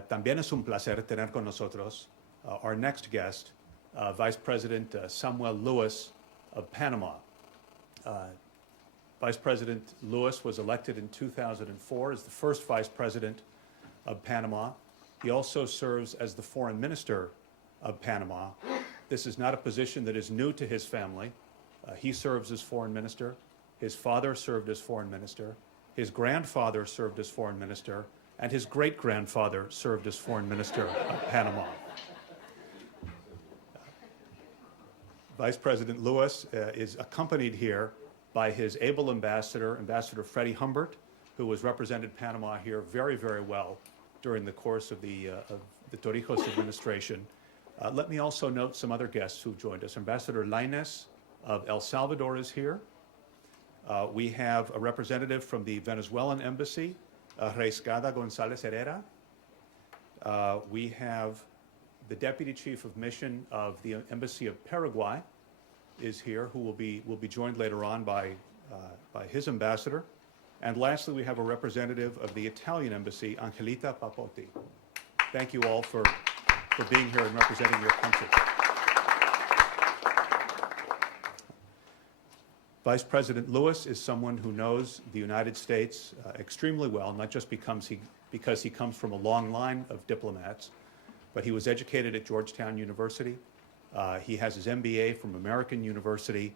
También es un placer tener con nosotros our next guest, Vice President Samuel Lewis of Panama. Vice President Lewis was elected in 2004 as the first Vice President of Panama. He also serves as the Foreign Minister of Panama. This is not a position that is new to his family. He serves as Foreign Minister. His father served as Foreign Minister. His grandfather served as Foreign Minister. And his great-grandfather served as Foreign Minister of Panama. Vice President Lewis is accompanied here by his able ambassador, Ambassador Freddie Humbert, who has represented Panama here very, very well during the course of the Torrijos administration. Let me also note some other guests who've joined us. Ambassador Lainez of El Salvador is here. We have a representative from the Venezuelan embassy, Reiscada González Herrera. We have the Deputy Chief of Mission of the Embassy of Paraguay is here, who will be joined later on by his ambassador. And lastly, we have a representative of the Italian Embassy, Angelita Papotti. Thank you all for being here and representing your country. Vice President Lewis is someone who knows the United States extremely well, not just because he comes from a long line of diplomats, but he was educated at Georgetown University. He has his MBA from American University,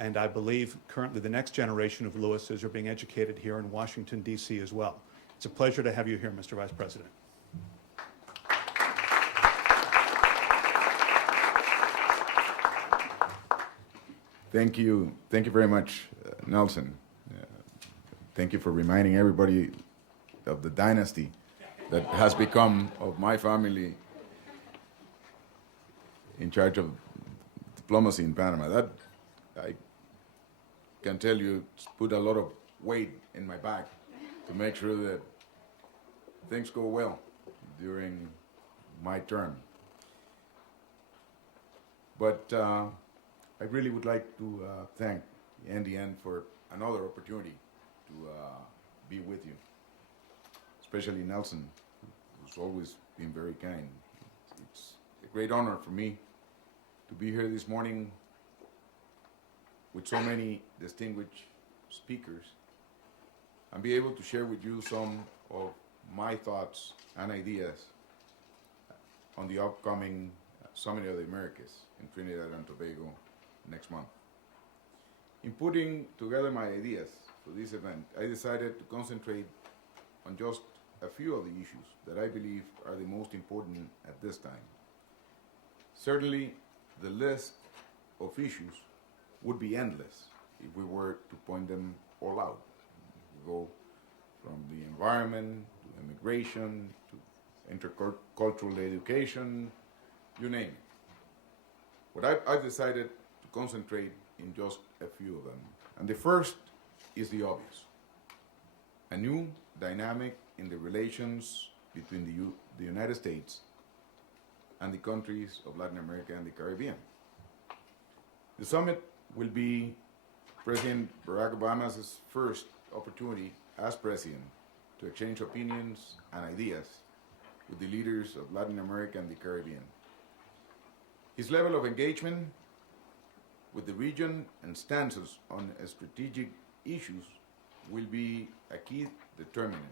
and I believe currently the next generation of Lewises are being educated here in Washington, D.C. as well. It's a pleasure to have you here, Mr. Vice President. Thank you very much, Nelson. Thank you for reminding everybody of the dynasty that has become of my family in charge of diplomacy in Panama. That, I can tell you, put a lot of weight in my back to make sure that things go well during my term. But I really would like to thank the NDN for another opportunity to be with you, especially Nelson, who's always been very kind. It's a great honor for me to be here this morning with so many distinguished speakers and be able to share with you some of my thoughts and ideas on the upcoming Summit of the Americas in Trinidad and Tobago next month. In putting together my ideas for this event, I decided to concentrate on just a few of the issues that I believe are the most important at this time. Certainly, the list of issues would be endless if we were to point them all out. We go from the environment to immigration to intercultural education, you name it. But I've decided to concentrate in just a few of them. And the first is the obvious: a new dynamic in the relations between the United States and the countries of Latin America and the Caribbean. The summit will be President Barack Obama's first opportunity as president to exchange opinions and ideas with the leaders of Latin America and the Caribbean. His level of engagement with the region and stances on strategic issues will be a key determinant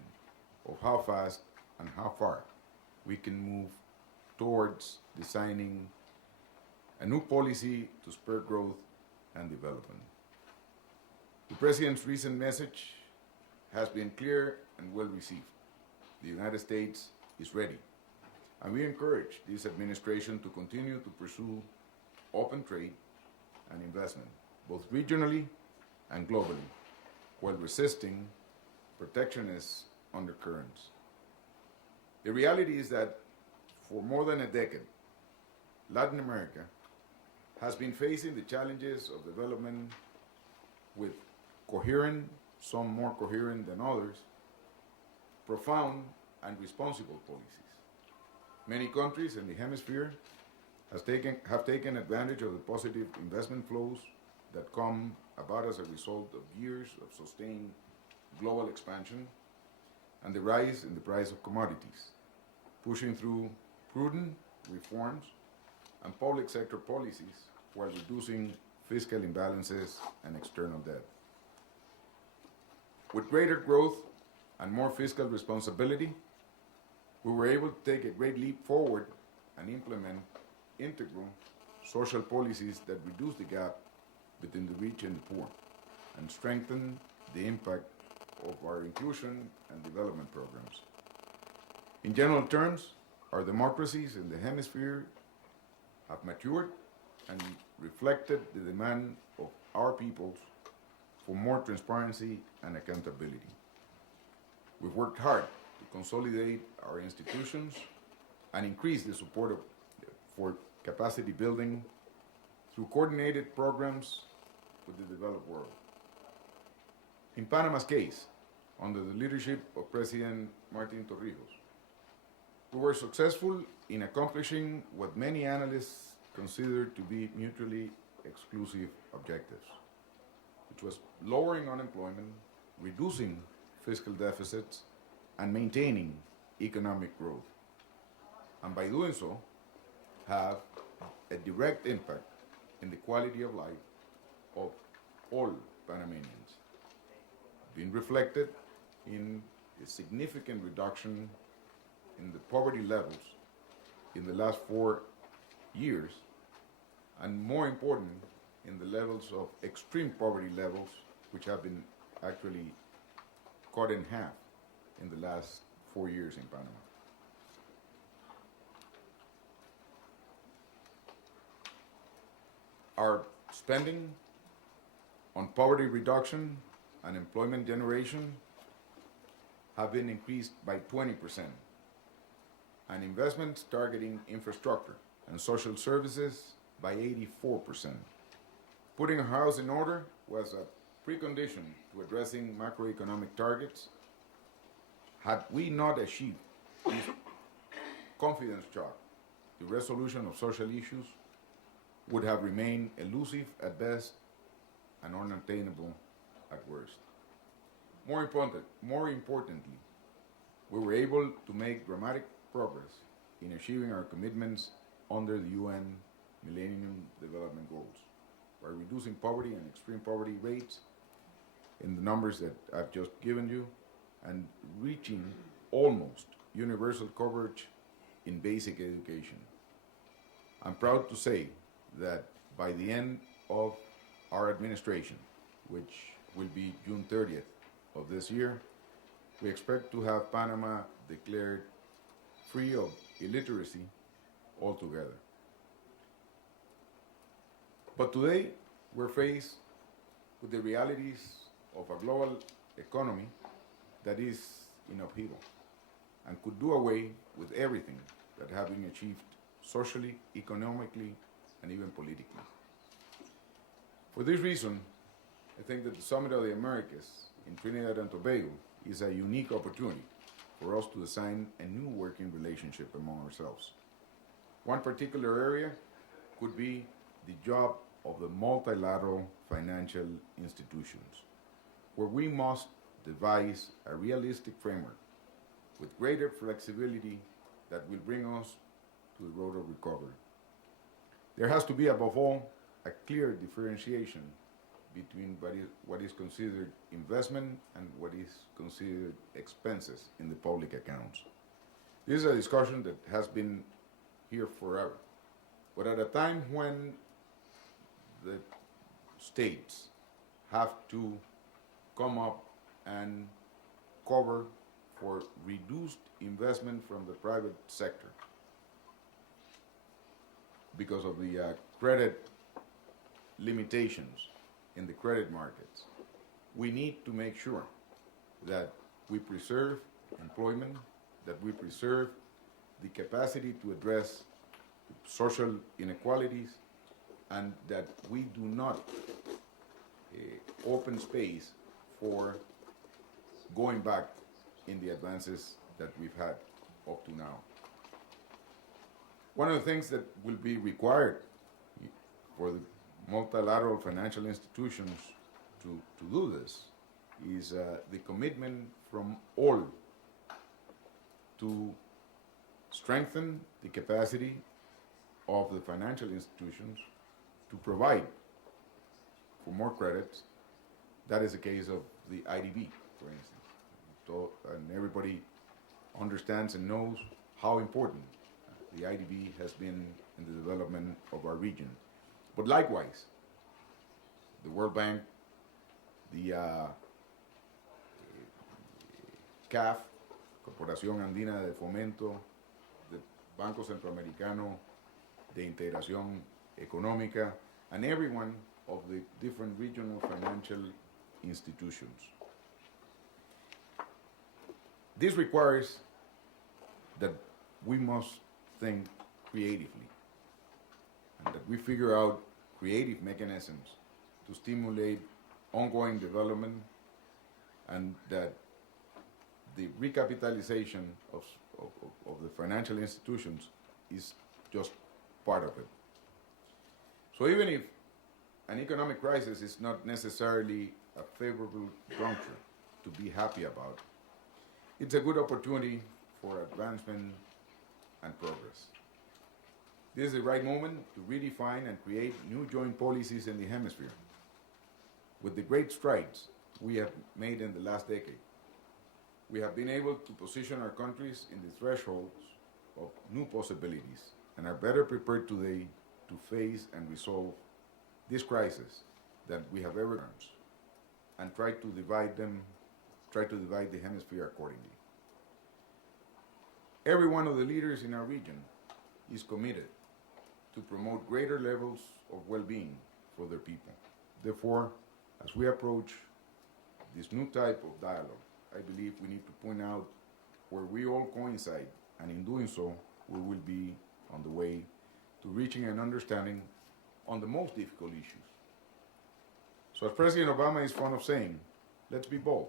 of how fast and how far we can move towards designing a new policy to spur growth and development. The President's recent message has been clear and well received. The United States is ready, and we encourage this administration to continue to pursue open trade and investment, both regionally and globally, while resisting protectionist undercurrents. The reality is that for more than a decade, Latin America has been facing the challenges of development with coherent, some more coherent than others, profound and responsible policies. Many countries in the hemisphere have taken advantage of the positive investment flows that come about as a result of years of sustained global expansion and the rise in the price of commodities, pushing through prudent reforms and public sector policies while reducing fiscal imbalances and external debt. With greater growth and more fiscal responsibility, we were able to take a great leap forward and implement integral social policies that reduce the gap between the rich and the poor and strengthen the impact of our inclusion and development programs. In general terms, our democracies in the hemisphere have matured and reflected the demand of our peoples for more transparency and accountability. We've worked hard to consolidate our institutions and increase the support for capacity building through coordinated programs with the developed world. In Panama's case, under the leadership of President Martin Torrijos, we were successful in accomplishing what many analysts consider to be mutually exclusive objectives, which was lowering unemployment, reducing fiscal deficits, and maintaining economic growth. And by doing so, have a direct impact in the quality of life of all Panamanians, being reflected in a significant reduction in the poverty levels in the last 4 years, and more important, in the levels of extreme poverty levels, which have been actually cut in half in the last 4 years in Panama. Our spending on poverty reduction and employment generation have been increased by 20%, and investments targeting infrastructure and social services by 84%. Putting our house in order was a precondition to addressing macroeconomic targets. Had we not achieved this confidence shock, the resolution of social issues would have remained elusive at best and unattainable at worst. More importantly, we were able to make dramatic progress in achieving our commitments under the UN Millennium Development Goals by reducing poverty and extreme poverty rates in the numbers that I've just given you and reaching almost universal coverage in basic education. I'm proud to say that by the end of our administration, which will be June 30th of this year, we expect to have Panama declared free of illiteracy altogether. But today, we're faced with the realities of a global economy that is in upheaval and could do away with everything that has been achieved socially, economically, and even politically. For this reason, I think that the Summit of the Americas in Trinidad and Tobago is a unique opportunity for us to design a new working relationship among ourselves. One particular area could be the job of the multilateral financial institutions, where we must devise a realistic framework with greater flexibility that will bring us to the road of recovery. There has to be, above all, a clear differentiation between what is considered investment and what is considered expenses in the public accounts. This is a discussion that has been here forever. But at a time when the states have to come up and cover for reduced investment from the private sector because of the credit limitations in the credit markets, we need to make sure that we preserve employment, that we preserve the capacity to address social inequalities, and that we do not open space for going back in the advances that we've had up to now. One of the things that will be required for the multilateral financial institutions to do this is the commitment from all to strengthen the capacity of the financial institutions to provide for more credits. That is the case of the IDB, for instance. So, and everybody understands and knows how important the IDB has been in the development of our region. But likewise, the World Bank, the CAF, Corporación Andina de Fomento, the Banco Centroamericano de Integración Económica, and every one of the different regional financial institutions. This requires that we must think creatively and that we figure out creative mechanisms to stimulate ongoing development, and that the recapitalization of the financial institutions is just part of it. So even if an economic crisis is not necessarily a favorable juncture to be happy about, it's a good opportunity for advancement and progress. This is the right moment to redefine and create new joint policies in the hemisphere. With the great strides we have made in the last decade, we have been able to position our countries in the thresholds of new possibilities and are better prepared today to face and resolve this crisis than we have ever done, and try to divide the hemisphere accordingly. Every one of the leaders in our region is committed to promote greater levels of well-being for their people. Therefore, as we approach this new type of dialogue, I believe we need to point out where we all coincide, and in doing so, we will be on the way to reaching an understanding on the most difficult issues. So as President Obama is fond of saying, let's be bold.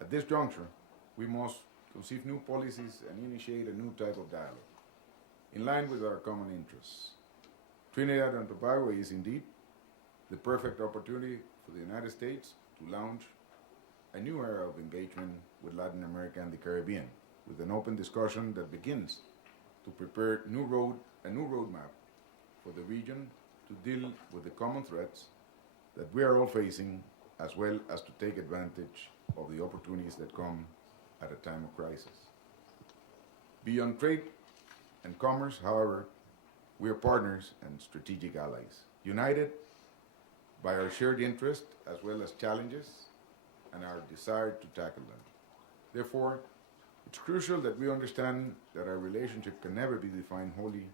At this juncture, we must conceive new policies and initiate a new type of dialogue in line with our common interests. Trinidad and Tobago is indeed the perfect opportunity for the United States to launch a new era of engagement with Latin America and the Caribbean, with an open discussion that begins to prepare a new roadmap for the region to deal with the common threats that we are all facing, as well as to take advantage of the opportunities that come at a time of crisis. Beyond trade and commerce, however, we are partners and strategic allies, united by our shared interest as well as challenges and our desire to tackle them. Therefore, it's crucial that we understand that our relationship can never be defined wholly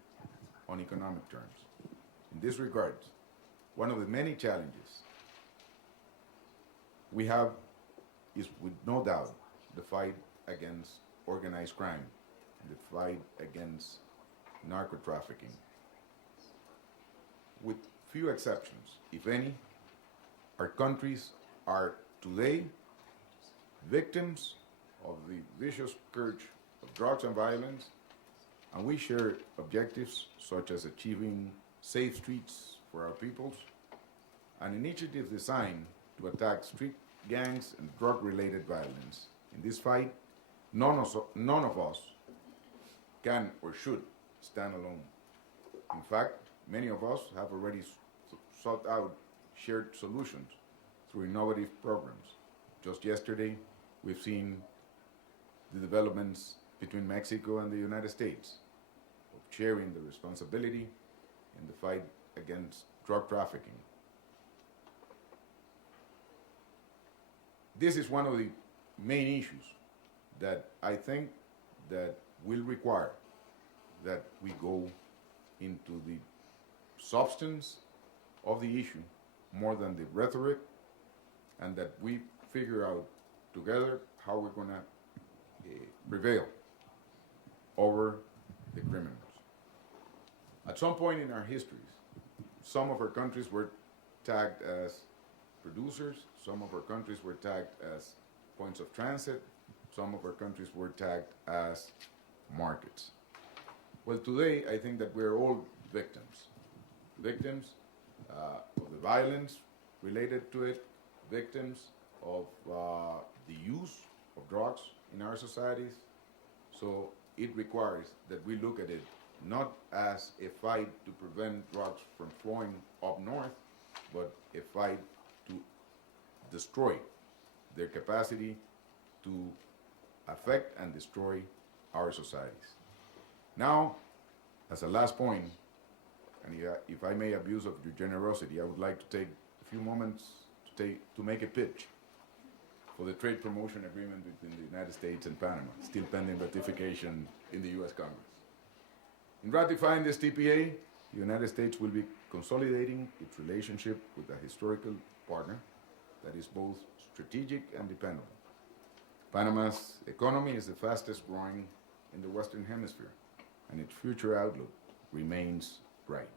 on economic terms. In this regard, one of the many challenges we have is, with no doubt, the fight against organized crime, the fight against narco-trafficking. With few exceptions, if any, our countries are today victims of the vicious scourge of drugs and violence, and we share objectives such as achieving safe streets for our peoples, an initiative designed to attack street gangs and drug-related violence. In this fight, none of us can or should stand alone. In fact, many of us have already sought out shared solutions through innovative programs. Just yesterday, we've seen the developments between Mexico and the United States of sharing the responsibility in the fight against drug trafficking. This is one of the main issues that I think that will require that we go into the substance of the issue more than the rhetoric, and that we figure out together how we're going to prevail over the criminals. At some point in our histories, some of our countries were tagged as producers, some of our countries were tagged as points of transit, some of our countries were tagged as markets. Well, today I think that we're all victims of the violence related to it, victims of the use of drugs in our societies. So it requires that we look at it not as a fight to prevent drugs from flowing up north, but a fight to destroy their capacity to affect and destroy our societies. Now, as a last point, and if I may abuse of your generosity, I would like to take a few moments to make a pitch for the trade promotion agreement between the United States and Panama, still pending ratification in the U.S. Congress. In ratifying this TPA, the United States will be consolidating its relationship with a historical partner that is both strategic and dependable. Panama's economy is the fastest growing in the Western Hemisphere, and its future outlook remains bright.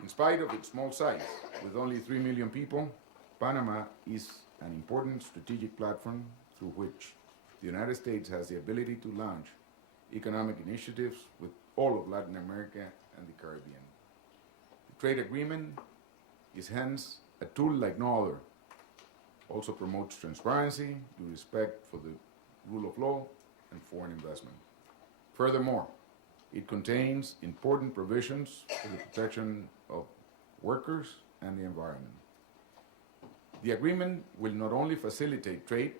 In spite of its small size, with only 3 million people, Panama is an important strategic platform through which the United States has the ability to launch economic initiatives with all of Latin America and the Caribbean. The trade agreement is hence a tool like no other. Also promotes transparency, due respect for the rule of law, and foreign investment. Furthermore, it contains important provisions for the protection of workers and the environment. The agreement will not only facilitate trade,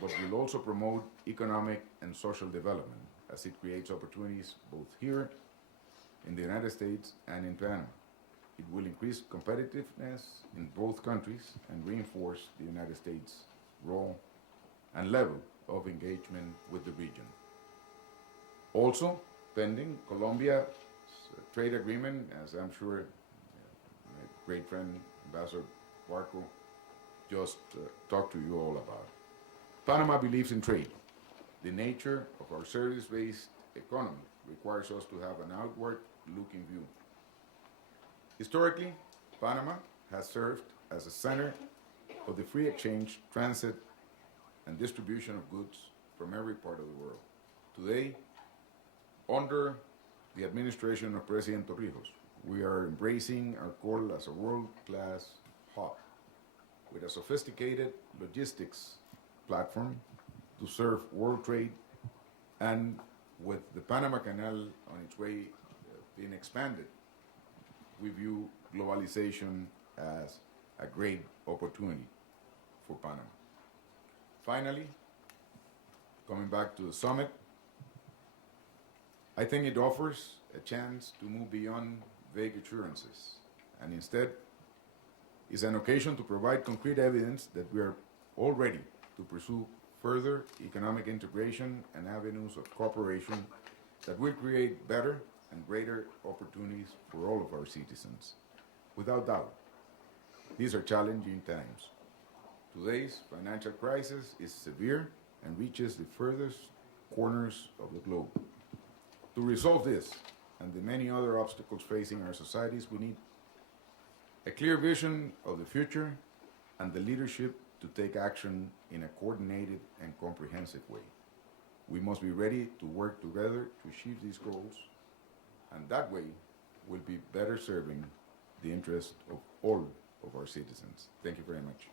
but will also promote economic and social development, as it creates opportunities both here in the United States and in Panama. It will increase competitiveness in both countries and reinforce the United States' role and level of engagement with the region. Also, pending Colombia's trade agreement, as I'm sure my great friend Ambassador Barco just talked to you all about. Panama believes in trade. The nature of our service-based economy requires us to have an outward-looking view. Historically, Panama has served as a center for the free exchange, transit, and distribution of goods from every part of the world. Today, under the administration of President Torrijos, we are embracing our goal as a world-class hub with a sophisticated logistics platform to serve world trade, and with the Panama Canal on its way being expanded, we view globalization as a great opportunity for Panama. Finally, coming back to the summit, I think it offers a chance to move beyond vague assurances, and instead is an occasion to provide concrete evidence that we are all ready to pursue further economic integration and avenues of cooperation that will create better and greater opportunities for all of our citizens. Without doubt, these are challenging times. Today's financial crisis is severe and reaches the furthest corners of the globe. To resolve this and the many other obstacles facing our societies, we need a clear vision of the future and the leadership to take action in a coordinated and comprehensive way. We must be ready to work together to achieve these goals, and that way we'll be better serving the interest of all of our citizens. Thank you very much.